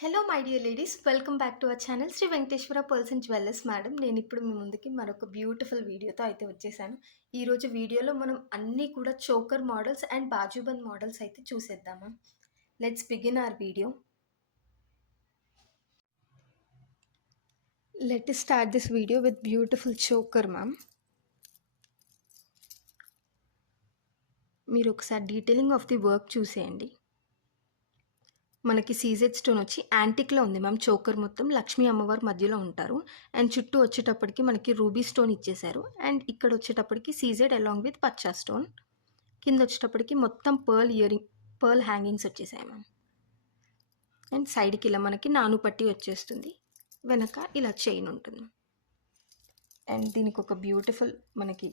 Hello my dear ladies, welcome back to our channel Shri Venkateshwara pearls and jewellers. Madam, నేను ఇప్పుడు మీ ముందుకి మరొక beautiful వీడియోతో అయితే వచ్చేసాను. ఈరోజు వీడియోలో మనం అన్నీ కూడా choker models and bajuband models అయితే చూసేద్దామా. Let's begin our video. Let us start this video with beautiful choker ma'am. మీరు ఒకసారి డీటెయిలింగ్ ఆఫ్ ది వర్క్ చూసేయండి. మనకి సీజెడ్ స్టోన్ వచ్చి యాంటిక్లో ఉంది మ్యామ్. చోకర్ మొత్తం లక్ష్మీ అమ్మవారి మధ్యలో ఉంటారు. అండ్ చుట్టూ వచ్చేటప్పటికి మనకి రూబీ స్టోన్ ఇచ్చేశారు. అండ్ ఇక్కడ వచ్చేటప్పటికి సీజెడ్ అలాంగ్ విత్ పచ్చా స్టోన్. కింద వచ్చేటప్పటికి మొత్తం పర్ల్ హ్యాంగింగ్స్ వచ్చేసాయి మ్యామ్. అండ్ సైడ్కి ఇలా మనకి నాను పట్టి వచ్చేస్తుంది. వెనక ఇలా చైన్ ఉంటుంది. అండ్ దీనికి ఒక బ్యూటిఫుల్ మనకి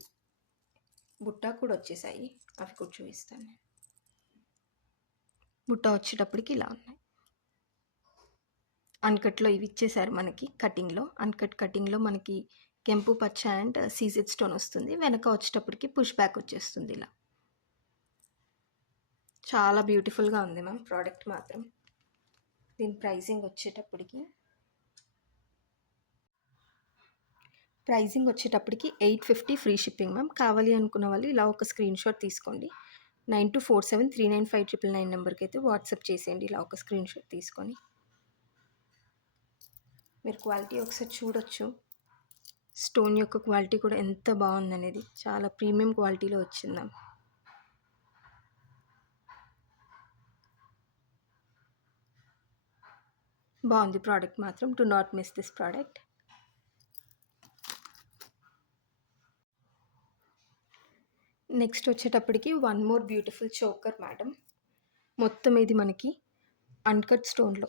బుట్ట కూడా వచ్చేసాయి. అవి కూడా చూపిస్తాను. బుట్ట వచ్చేటప్పటికి ఇలా ఉన్నాయి. అన్కట్లో ఇవి ఇచ్చేసారు మనకి కటింగ్లో. అన్కట్ కటింగ్లో మనకి కెంపు పచ్చ అండ్ సీజెడ్ స్టోన్ వస్తుంది. వెనక వచ్చేటప్పటికి పుష్ బ్యాక్ వచ్చేస్తుంది ఇలా. చాలా బ్యూటిఫుల్గా ఉంది మ్యామ్ ప్రోడక్ట్ మాత్రం. దీని ప్రైజింగ్ వచ్చేటప్పటికి 850 ఫ్రీ షిప్పింగ్ మ్యామ్. కావాలి అనుకున్న వాళ్ళు ఇలా ఒక స్క్రీన్ షాట్ తీసుకోండి. 9247399599 నెంబర్కి అయితే వాట్సాప్ చేసేయండి. ఇలా ఒక స్క్రీన్ షాట్ తీసుకొని మీరు క్వాలిటీ ఒకసారి చూడొచ్చు. స్టోన్ యొక్క క్వాలిటీ కూడా ఎంత బాగుందనేది. చాలా ప్రీమియం క్వాలిటీలో వచ్చింది మ్యామ్. బాగుంది ప్రోడక్ట్ మాత్రం. Do not miss this product. Next వచ్చేటప్పటికి one more beautiful choker madam. మొత్తం ఇది మనకి అన్కట్ స్టోన్లో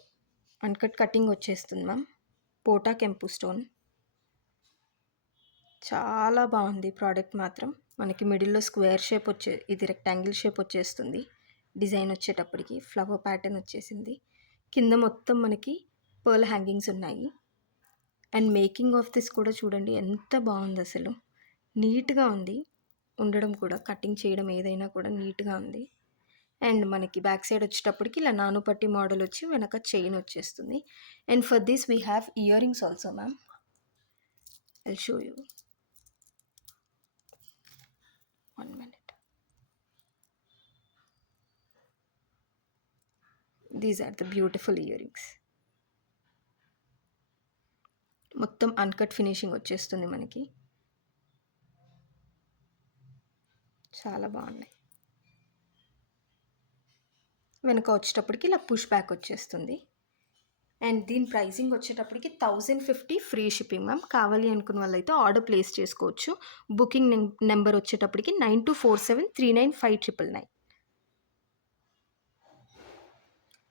అన్కట్ కటింగ్ వచ్చేస్తుంది మ్యామ్. పోటా కెంపు స్టోన్. చాలా బాగుంది ప్రోడక్ట్ మాత్రం. మనకి మిడిల్లో స్క్వేర్ షేప్ ఇది రెక్టాంగిల్ షేప్ వచ్చేస్తుంది. డిజైన్ వచ్చేటప్పటికి ఫ్లవర్ ప్యాటర్న్ వచ్చేసింది. కింద మొత్తం మనకి పర్ల్ హ్యాంగింగ్స్ ఉన్నాయి. అండ్ మేకింగ్ ఆఫ్ దిస్ కూడా చూడండి ఎంత బాగుంది అసలు. నీట్గా ఉంది ఉండడం కూడా. కటింగ్ చేయడం ఏదైనా కూడా నీట్గా ఉంది. అండ్ మనకి బ్యాక్ సైడ్ వచ్చేటప్పటికి ఇలా నాను పట్టి మోడల్ వచ్చి వెనక చైన్ వచ్చేస్తుంది. And for this we have ear rings also ma'am. I'll show you. 1 minute. These are the beautiful earrings. మొత్తం అన్కట్ ఫినిషింగ్ వచ్చేస్తుంది మనకి. చాలా బాగున్నాయి. వెనక వచ్చేటప్పటికి ఇలా పుష్ బ్యాక్ వచ్చేస్తుంది. అండ్ దీని ప్రైజింగ్ వచ్చేటప్పటికి 1050 ఫ్రీ షిప్పింగ్ మ్యామ్. కావాలి అనుకున్న వాళ్ళైతే ఆర్డర్ ప్లేస్ చేసుకోవచ్చు. బుకింగ్ నెంబర్ వచ్చేటప్పటికి 9247399599.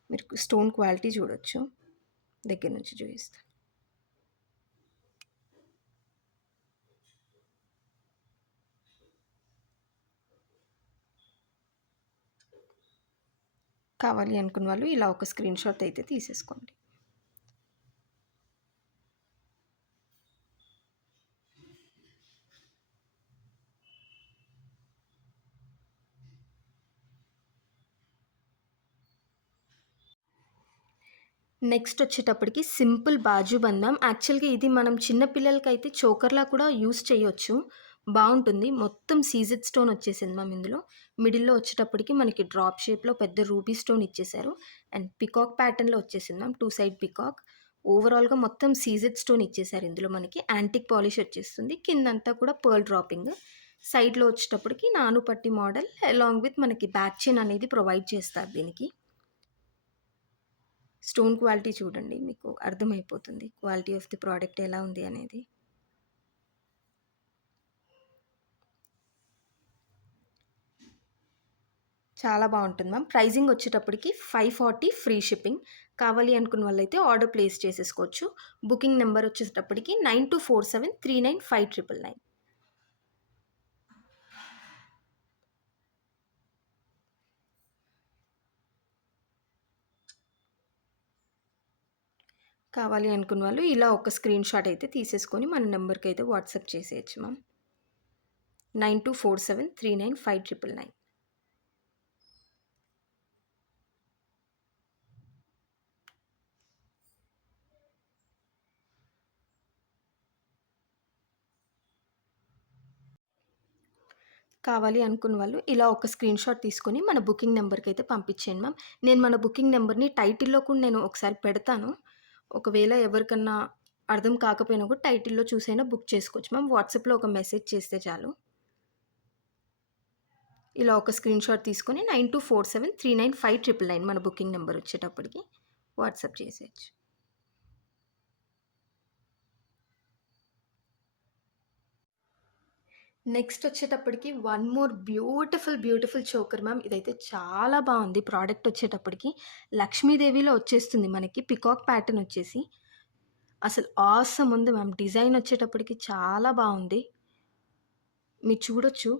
మీరు స్టోన్ క్వాలిటీ చూడొచ్చు. దగ్గర నుంచి చూపిస్తాను. కావాలి అనుకున్న వాళ్ళు ఇలా ఒక స్క్రీన్ షాట్ అయితే తీసేసుకోండి. నెక్స్ట్ వచ్చేటప్పటికి సింపుల్ బాజుబంద్ మ్యామ్. యాక్చువల్గా ఇది మనం చిన్నపిల్లలకైతే చోకర్లా కూడా యూస్ చేయొచ్చు. బాగుంటుంది. మొత్తం సీజెడ్ స్టోన్ వచ్చేసింది మ్యామ్ ఇందులో. మిడిల్లో వచ్చేటప్పటికి మనకి డ్రాప్ షేప్లో పెద్ద రూబీ స్టోన్ ఇచ్చేసారు. అండ్ పికాక్ ప్యాటర్న్లో వచ్చేసింది మ్యామ్. 2 side peacock. ఓవరాల్గా మొత్తం సీజెడ్ స్టోన్ ఇచ్చేసారు ఇందులో మనకి. యాంటిక్ పాలిష్ వచ్చేస్తుంది. కిందంతా కూడా పర్ల్ డ్రాపింగ్. సైడ్లో వచ్చేటప్పటికి నాను పట్టి మోడల్ అలాంగ్ విత్ మనకి బ్యాక్ చైన్ అనేది ప్రొవైడ్ చేస్తారు దీనికి. స్టోన్ క్వాలిటీ చూడండి, మీకు అర్థమైపోతుంది క్వాలిటీ ఆఫ్ ది ప్రోడక్ట్ ఎలా ఉంది అనేది. చాలా బాగుంటుంది మ్యామ్. ప్రైజింగ్ వచ్చేటప్పటికి 540 ఫ్రీ షిప్పింగ్. కావాలి అనుకున్న వాళ్ళైతే ఆర్డర్ ప్లేస్ చేసేసుకోవచ్చు. బుకింగ్ నెంబర్ వచ్చేటప్పటికి 9247399599. కావాలి అనుకున్న వాళ్ళు ఇలా ఒక స్క్రీన్ షాట్ అయితే తీసేసుకొని మన నెంబర్కి అయితే వాట్సాప్ చేసేయచ్చు మ్యామ్. 9247399599. కావాలి అనుకున్న వాళ్ళు ఇలా ఒక స్క్రీన్‌షాట్ తీసుకొని మన బుకింగ్ నంబర్‌కైతే పంపించేయండి మ్యామ్. నేను మన బుకింగ్ నంబర్‌ని టైటిల్‌లో కూడా నేను ఒకసారి పెడతాను. ఒకవేళ ఎవరికన్నా అర్థం కాకపోయినా కూడా టైటిల్‌లో చూసైనా బుక్ చేసుకోవచ్చు మ్యామ్. వాట్సాప్‌లో ఒక మెసేజ్ చేస్తే చాలు. ఇలా ఒక స్క్రీన్‌షాట్ తీసుకొని 9247395999 మన బుకింగ్ నంబర్ వచ్చేటప్పటికి వాట్సాప్ చేసేయచ్చు. నెక్స్ట్ వచ్చేటప్పటికి one more beautiful choker ma'am. ఇదైతే చాలా బావుంది ప్రోడక్ట్ వచ్చేటప్పటికి. లక్ష్మీదేవిలో వచ్చేస్తుంది మనకి పికాక్ ప్యాటర్న్ వచ్చేసి. అసలు ఆసమ్ ఉంది మ్యామ్. డిజైన్ వచ్చేటప్పటికి చాలా బావుంది. మీరు చూడొచ్చు.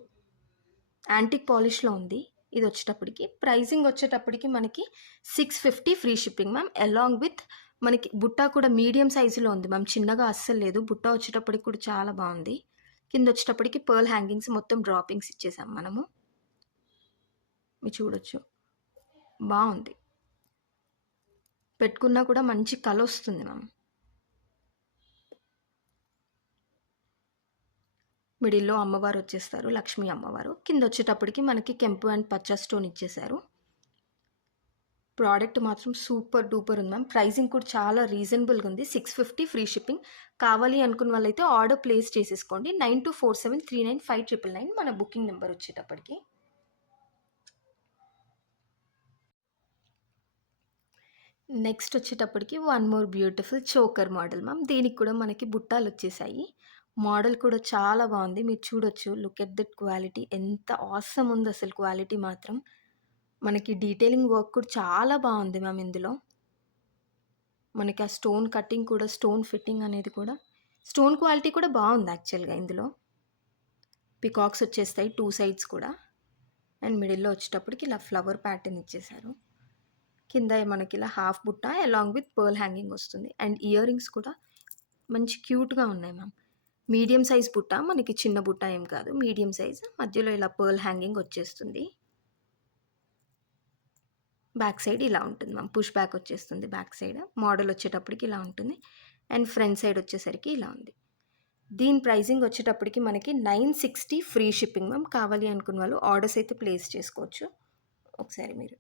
యాంటిక్ పాలిష్‌లో ఉంది. ఇదొచ్చేటప్పటికి. ప్రైజింగ్ వచ్చేటప్పటికి మనకి 650 free shipping ma'am. Along with మనకి బుట్ట కూడా మీడియం సైజులో ఉంది మ్యామ్. చిన్నగా అస్సలు లేదు. బుట్ట వచ్చేటప్పటికి కూడా చాలా బావుంది. కిందొచ్చేటప్పటికి పర్ల్ హ్యాంగింగ్స్ మొత్తం డ్రాపింగ్స్ ఇచ్చేసాం మనము. మీరు చూడొచ్చు. బావుంది. పెట్టుకున్నా కూడా మంచి కలొస్తుంది మ్యామ్. మిడిల్‌లో అమ్మవారు వచ్చేస్తారు. లక్ష్మీ అమ్మవారు. కిందొచ్చేటప్పటికి మనకి కెంపు అండ్ పచ్చ స్టోన్ ఇచ్చేసారు. ప్రోడక్ట్ మాత్రం సూపర్ డూపర్ ఉంది మ్యామ్. ప్రైజింగ్ కూడా చాలా రీజనబుల్‌గా ఉంది. 650 ఫ్రీ షిప్పింగ్. కావాలి అనుకున్న వాళ్ళైతే ఆర్డర్ ప్లేస్ చేసేసుకోండి. 9247395999 మన బుకింగ్ నంబర్ వచ్చేటప్పటికి. నెక్స్ట్ వచ్చేటప్పటికి one more beautiful choker model ma'am. దీనికి కూడా మనకి బుట్టాలొచ్చేసాయి. మోడల్ కూడా చాలా బావుంది. మీరు చూడొచ్చు. Look at that quality. ఎంత ఆసమ్ ఉందసలు క్వాలిటీ మాత్రం. మనకి డీటెయిలింగ్ వర్క్ కూడా చాలా బావుంది మ్యామ్ ఇందులో. మనకి ఆ స్టోన్ కటింగ్ కూడా, స్టోన్ ఫిట్టింగ్ అనేది కూడా, స్టోన్ క్వాలిటీ కూడా బావుంది యాక్చువల్‌గా ఇందులో. పికాక్స్ వచ్చేస్తాయి 2 సైడ్స్ కూడా. అండ్ మిడిల్‌లో వచ్చేటప్పటికి ఇలా ఫ్లవర్ ప్యాటర్న్ ఇచ్చేసారు. కింద మనకి ఇలా హాఫ్ బుట్ట అలాంగ్ విత్ పర్ల్ హ్యాంగింగ్ వస్తుంది. అండ్ ఇయర్ రింగ్స్ కూడా మంచి క్యూట్‌గా ఉన్నాయి మ్యామ్. మీడియం సైజ్ బుట్ట. మనకి చిన్న బుట్ట ఏం కాదు. Medium size. మధ్యలో ఇలా పర్ల్ హ్యాంగింగ్ వచ్చేస్తుంది. బ్యాక్ సైడ్ ఇలా ఉంటుంది మ్యామ్. పుష్ బ్యాక్ వచ్చేస్తుంది బ్యాక్ సైడ్. మోడల్ వచ్చేటప్పటికి ఇలా ఉంటుంది. అండ్ ఫ్రంట్ సైడ్ వచ్చేసరికి ఇలా ఉంది. దీని ప్రైజింగ్ వచ్చేటప్పటికి మనకి 960 ఫ్రీ షిప్పింగ్ మ్యామ్. కావాలి అనుకున్న వాళ్ళు ఆర్డర్స్ అయితే ప్లేస్ చేసుకోవచ్చు. ఒకసారి మీరు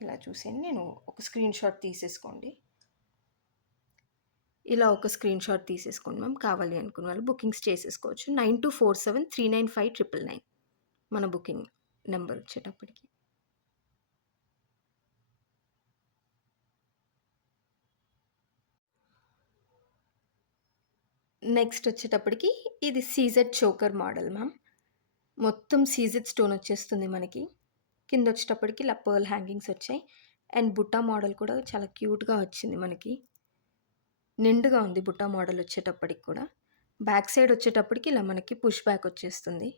ఇలా చూసేయండి. నేను ఒక స్క్రీన్‌షాట్ తీసేసుకోండి. ఇలా ఒక స్క్రీన్‌షాట్ తీసేసుకోండి మ్యామ్. కావాలి అనుకున్న వాళ్ళు బుకింగ్స్ చేసేసుకోవచ్చు. 9247395999 మన బుకింగ్ నంబర్ వచ్చేటప్పటికి. నెక్స్ట్ వచ్చేటప్పటికి ఇది సీజెడ్ చోకర్ మోడల్ మ్యామ్. మొత్తం సీజెడ్ స్టోన్ వచ్చేస్తుంది మనకి. కింద వచ్చేటప్పటికి ఇలా పర్ల్ హ్యాంగింగ్స్ వచ్చాయి. అండ్ బుట్ట మోడల్ కూడా చాలా క్యూట్‌గా వచ్చింది మనకి. నిండుగా ఉంది బుట్ట మోడల్ వచ్చేటప్పటికి కూడా. బ్యాక్ సైడ్ వచ్చేటప్పటికి ఇలా మనకి పుష్ బ్యాక్ వచ్చేస్తుంది.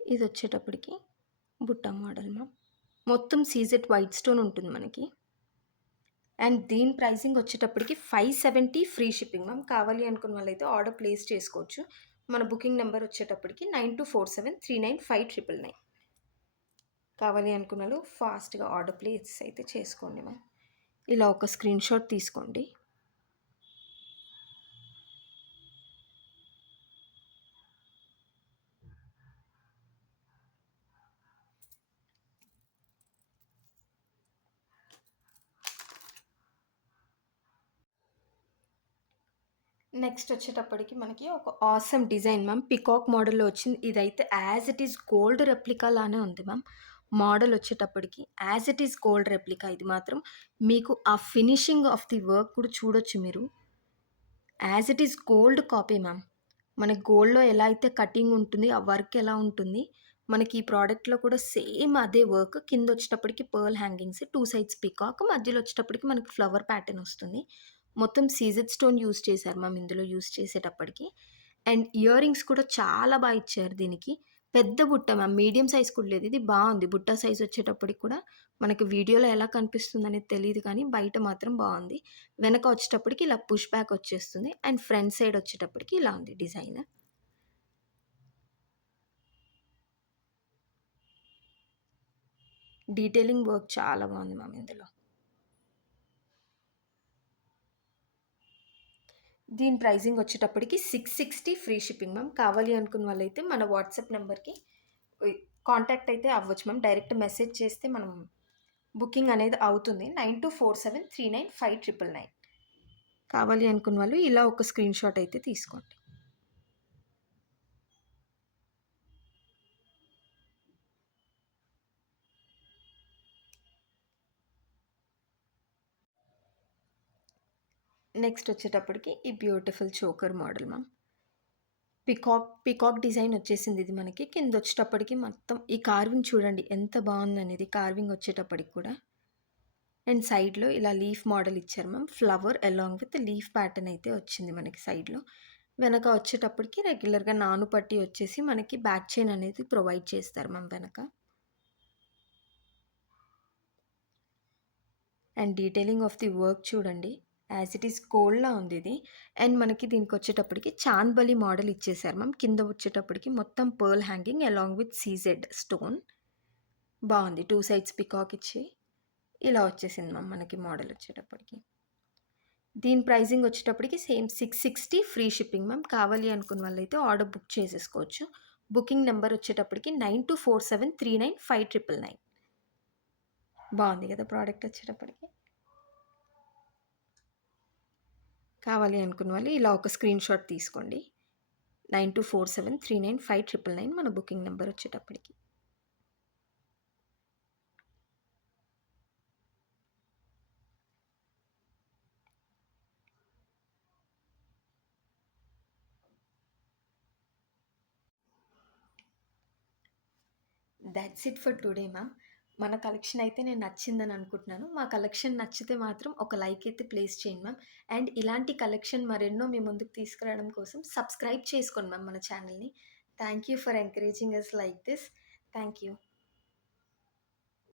ఇది వచ్చేటప్పటికి బుట్ట మోడల్ మ్యామ్. మొత్తం సీజెడ్ వైట్ స్టోన్ ఉంటుంది మనకి. అండ్ దీని ప్రైజింగ్ వచ్చేటప్పటికి 570 ఫ్రీ షిప్పింగ్ మ్యామ్. కావాలి అనుకున్న వాళ్ళైతే ఆర్డర్ ప్లేస్ చేసుకోవచ్చు. మన బుకింగ్ నెంబర్ వచ్చేటప్పటికి 9247395999. కావాలి అనుకున్న వాళ్ళు ఫాస్ట్‌గా ఆర్డర్ ప్లేస్ అయితే చేసుకోండి మ్యామ్. ఇలా ఒక స్క్రీన్‌షాట్ తీసుకోండి. నెక్స్ట్ వచ్చేటప్పటికి మనకి ఒక ఆసమ్ డిజైన్ మ్యామ్. పికాక్ మోడల్‌లో వచ్చింది. ఇదైతే as it is gold replica లానే ఉంది మ్యామ్. మోడల్ వచ్చేటప్పటికి as it is gold replica. ఇది మాత్రం మీకు ఆ ఫినిషింగ్ ఆఫ్ ది వర్క్ కూడా చూడొచ్చు మీరు. As it is gold copy ma'am. మనకి గోల్డ్‌లో ఎలా అయితే కటింగ్ ఉంటుంది, ఆ వర్క్ ఎలా ఉంటుంది, మనకి ఈ ప్రోడక్ట్‌లో కూడా సేమ్ అదే వర్క్. కిందొచ్చేటప్పటికి పర్ల్ హ్యాంగింగ్స్, 2 సైడ్స్ పికాక్, మధ్యలో వచ్చేటప్పటికి మనకి ఫ్లవర్ ప్యాటర్న్ వస్తుంది. మొత్తం సీజెడ్ స్టోన్ యూజ్ చేశారు మ్యామ్ ఇందులో యూజ్ చేసేటప్పటికి. అండ్ ఇయర్ రింగ్స్ కూడా చాలా ఇచ్చారు దీనికి. పెద్ద బుట్ట మ్యామ్. మీడియం సైజ్ కూడా లేదు. ఇది బావుంది. బుట్ట సైజ్ వచ్చేటప్పటికి కూడా మనకి వీడియోలో ఎలా కనిపిస్తుందనేది తెలీదు కానీ బయట మాత్రం బావుంది. వెనక వచ్చేటప్పటికి ఇలా పుష్ బ్యాక్ వచ్చేస్తుంది. అండ్ ఫ్రంట్ సైడ్ వచ్చేటప్పటికి ఇలా ఉంది డిజైన్. డీటెయిలింగ్ వర్క్ చాలా బావుంది మ్యామ్ ఇందులో. దీని ప్రైజింగ్ వచ్చేటప్పటికి 660 ఫ్రీ షిప్పింగ్ మ్యామ్. కావాలి అనుకున్న వాళ్ళైతే మన వాట్సాప్ నెంబర్‌కి కాంటాక్ట్ అయితే అవ్వచ్చు మ్యామ్. డైరెక్ట్ మెసేజ్ చేస్తే మనం బుకింగ్ అనేది అవుతుంది. 9247395999. కావాలి అనుకున్న వాళ్ళు ఇలా ఒక స్క్రీన్ షాట్ అయితే తీసుకోండి. నెక్స్ట్ వచ్చేటప్పటికి ఈ beautiful choker model ma'am. Peacock design వచ్చేసింది ఇది మనకి. కిందొచ్చేటప్పటికి మొత్తం ఈ కార్వింగ్ చూడండి ఎంత బావుందనేది కార్వింగ్ వచ్చేటప్పటికి కూడా. అండ్ సైడ్‌లో ఇలా లీఫ్ మోడల్ ఇచ్చారు ma'am. Flower along with leaf pattern అయితే వచ్చింది మనకి సైడ్‌లో. వెనక వచ్చేటప్పటికి రెగ్యులర్‌గా నాను పట్టీ వచ్చేసి మనకి బ్యాక్ చైన్ అనేది ప్రొవైడ్ చేస్తారు మ్యామ్ వెనక. And detailing of the work చూడండి. యాజ్ ఇట్ ఈస్ గోల్డ్‌లా ఉంది ఇది. అండ్ మనకి దీనికొచ్చేటప్పటికి చాంద్బలి మోడల్ ఇచ్చేసారు మ్యామ్. కింద వచ్చేటప్పటికి మొత్తం pearl hanging along with CZ stone. బావుంది. 2 సైడ్స్ పికాక్ ఇచ్చి ఇలా వచ్చేసింది మ్యామ్ మనకి మోడల్ వచ్చేటప్పటికి. దీని ప్రైజింగ్ వచ్చేటప్పటికి సేమ్ 660 ఫ్రీ షిప్పింగ్ మ్యామ్. కావాలి అనుకున్న వాళ్ళైతే ఆర్డర్ బుక్ చేసేసుకోవచ్చు. బుకింగ్ నెంబర్ వచ్చేటప్పటికి 9247395999. బావుంది కదా ప్రోడక్ట్ వచ్చేటప్పటికి. కావాలి అనుకున్న వాళ్ళు ఇలా ఒక స్క్రీన్ షాట్ తీసుకోండి. 9247395999 మన బుకింగ్ నెంబర్ వచ్చేటప్పటికి. That's it for today ma'am. మన కలెక్షన్ అయితే నేను నచ్చిందని అనుకుంటున్నాను. మా కలెక్షన్ నచ్చితే మాత్రం ఒక లైక్ అయితే ప్లేస్ చేయండి మ్యామ్. అండ్ ఇలాంటి కలెక్షన్ మరెన్నో మీ ముందుకు తీసుకురావడం కోసం సబ్స్క్రైబ్ చేసుకోండి మ్యామ్ మన ఛానల్‌ని. Thank you for encouraging us like this. Thank you.